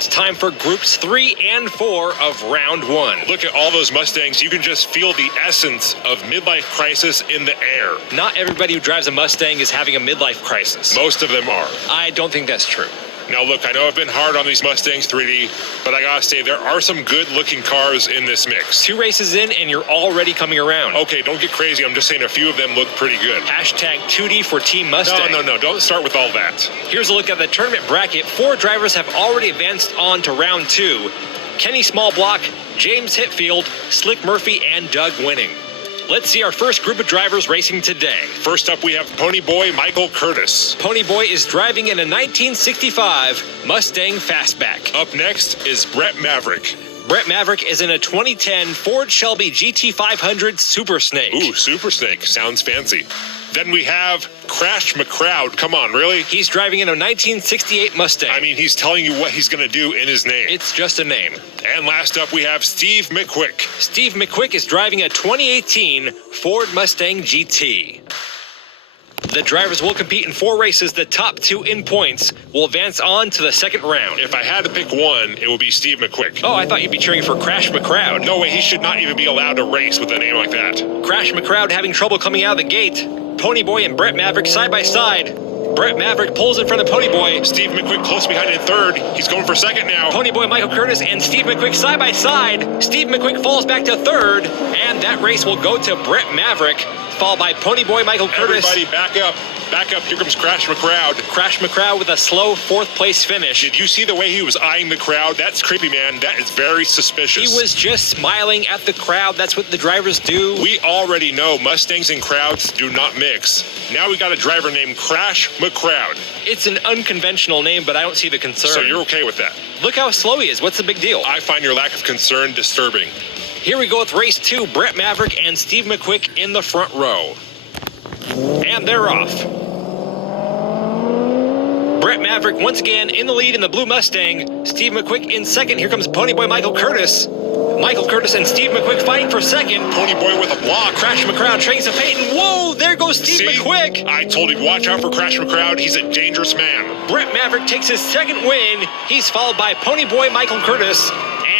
It's time for groups 3 and 4 of round 1. Look at all those Mustangs. You can just feel the essence of midlife crisis in the air. Not everybody who drives a Mustang is having a midlife crisis. Most of them are. I don't think that's true. Now look, I know I've been hard on these Mustangs 3D, but I gotta say, there are some good-looking cars in this mix. 2 races in and you're already coming around. Okay, don't get crazy. I'm just saying a few of them look pretty good. Hashtag 2D for Team Mustang. No, don't start with all that. Here's a look at the tournament bracket. 4 drivers have already advanced on to round 2. Kenny Smallblock, James Hetfield, Slick Murphy, and Doug Winning. Let's see our first group of drivers racing today. First up, we have Ponyboy Michael Curtis. Ponyboy is driving in a 1965 Mustang Fastback. Up next is Brett Maverick. Brett Maverick is in a 2010 Ford Shelby GT500 Super Snake. Ooh, Super Snake. Sounds fancy. Then we have Crash McCrowd. Come on, really? He's driving in a 1968 Mustang. I mean, he's telling you what he's going to do in his name. It's just a name. And last up, we have Steve McQuick. Steve McQuick is driving a 2018 Ford Mustang GT. The drivers will compete in 4 races. The top 2 in points will advance on to the second round. If I had to pick one, it would be Steve McQuick. Oh, I thought you'd be cheering for Crash McCrowd. No way, he should not even be allowed to race with a name like that. Crash McCrowd having trouble coming out of the gate. Ponyboy and Brett Maverick side by side. Brett Maverick pulls in front of Ponyboy. Steve McQuick close behind in third. He's going for second now. Ponyboy Michael Curtis and Steve McQuick side by side. Steve McQuick falls back to third, and that race will go to Brett Maverick, followed by Ponyboy Michael Curtis. Everybody back up. Back up. Here comes Crash McCrowd. Crash McCrowd with a slow 4th place finish. Did you see the way he was eyeing the crowd? That's creepy, man. That is very suspicious. He was just smiling at the crowd. That's what the drivers do. We already know Mustangs and crowds do not mix. Now we got a driver named Crash McCrowd. It's an unconventional name, but I don't see the concern. So you're okay with that? Look how slow he is. What's the big deal? I find your lack of concern disturbing. Here we go with race 2. Brett Maverick and Steve McQuick in the front row. And they're off. Brett Maverick once again in the lead in the blue Mustang. Steve McQuick in second. Here comes Ponyboy Michael Curtis. Michael Curtis and Steve McQuick fighting for second. Ponyboy with a block. Crash McCrowd trains to Peyton. Whoa, there goes Steve McQuick. I told you, watch out for Crash McCrowd. He's a dangerous man. Brett Maverick takes his second win. He's followed by Ponyboy Michael Curtis.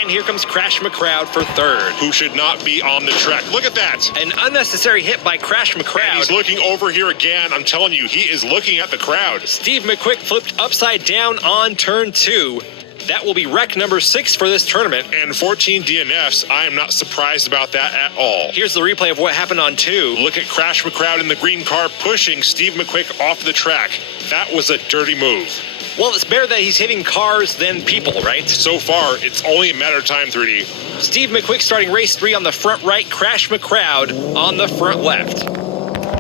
And here comes Crash McCrowd for third. Who should not be on the track. Look at that. An unnecessary hit by Crash McCrowd. And he's looking over here again. I'm telling you, he is looking at the crowd. Steve McQuick flipped upside down on turn 2. That will be wreck number 6 for this tournament. And 14 DNFs. I am not surprised about that at all. Here's the replay of what happened on 2. Look at Crash McCrowd in the green car pushing Steve McQuick off the track. That was a dirty move. Well, it's better that he's hitting cars than people, right? So far, it's only a matter of time, 3D. Steve McQuick starting race 3 on the front right, Crash McCrowd on the front left.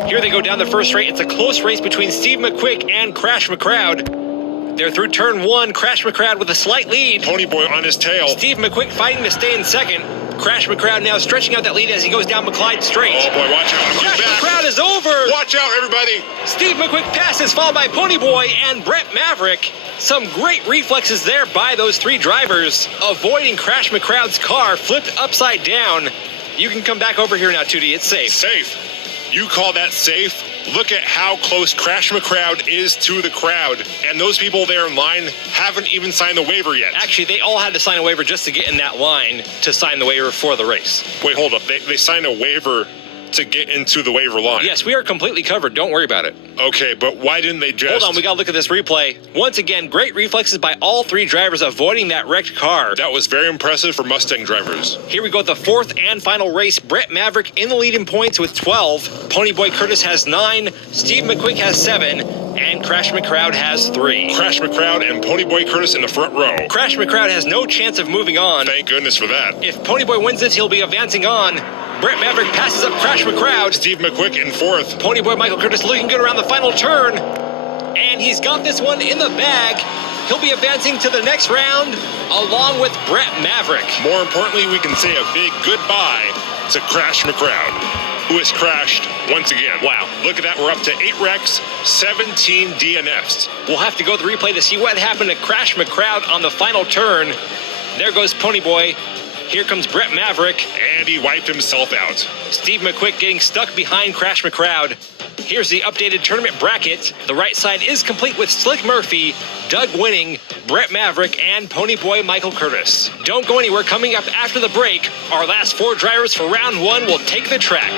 Here they go down the first straight. It's a close race between Steve McQuick and Crash McCrowd. They're through turn 1. Crash McCrowd with a slight lead. Ponyboy on his tail. Steve McQuick fighting to stay in second. Crash McCrowd now stretching out that lead as he goes down McClyde Straight. Oh boy, watch out. Crash McCrowd is over. Watch out, everybody. Steve McQuick passes, followed by Ponyboy and Brett Maverick. Some great reflexes there by those 3 drivers, avoiding Crash McCrowd's car, flipped upside down. You can come back over here now, 2D. It's safe. Safe. You call that safe? Look at how close Crash McCrowd is to the crowd. And those people there in line haven't even signed the waiver yet. Actually, they all had to sign a waiver just to get in that line to sign the waiver for the race. Wait, hold up. They signed a waiver to get into the waiver line. Yes, we are completely covered. Don't worry about it. Okay, but why didn't they just... Hold on, we got to look at this replay. Once again, great reflexes by all 3 drivers avoiding that wrecked car. That was very impressive for Mustang drivers. Here we go at the 4th and final race. Brett Maverick in the lead in points with 12. Ponyboy Curtis has 9. Steve McQuick has 7. And Crash McCrowd has 3. Crash McCrowd and Ponyboy Curtis in the front row. Crash McCrowd has no chance of moving on. Thank goodness for that. If Ponyboy wins this, he'll be advancing on. Brett Maverick passes up Crash McCrowd. Steve McQuick in 4th. Ponyboy Michael Curtis looking good around the final turn. And he's got this one in the bag. He'll be advancing to the next round along with Brett Maverick. More importantly, we can say a big goodbye to Crash McCrowd, who has crashed once again. Wow, look at that. We're up to 8 wrecks, 17 DNFs. We'll have to go to the replay to see what happened to Crash McCrowd on the final turn. There goes Ponyboy. Here comes Brett Maverick. And he wiped himself out. Steve McQuick getting stuck behind Crash McCrowd. Here's the updated tournament bracket. The right side is complete with Slick Murphy, Doug Winning, Brett Maverick, and Ponyboy Michael Curtis. Don't go anywhere. Coming up after the break, our last 4 drivers for round 1 will take the track.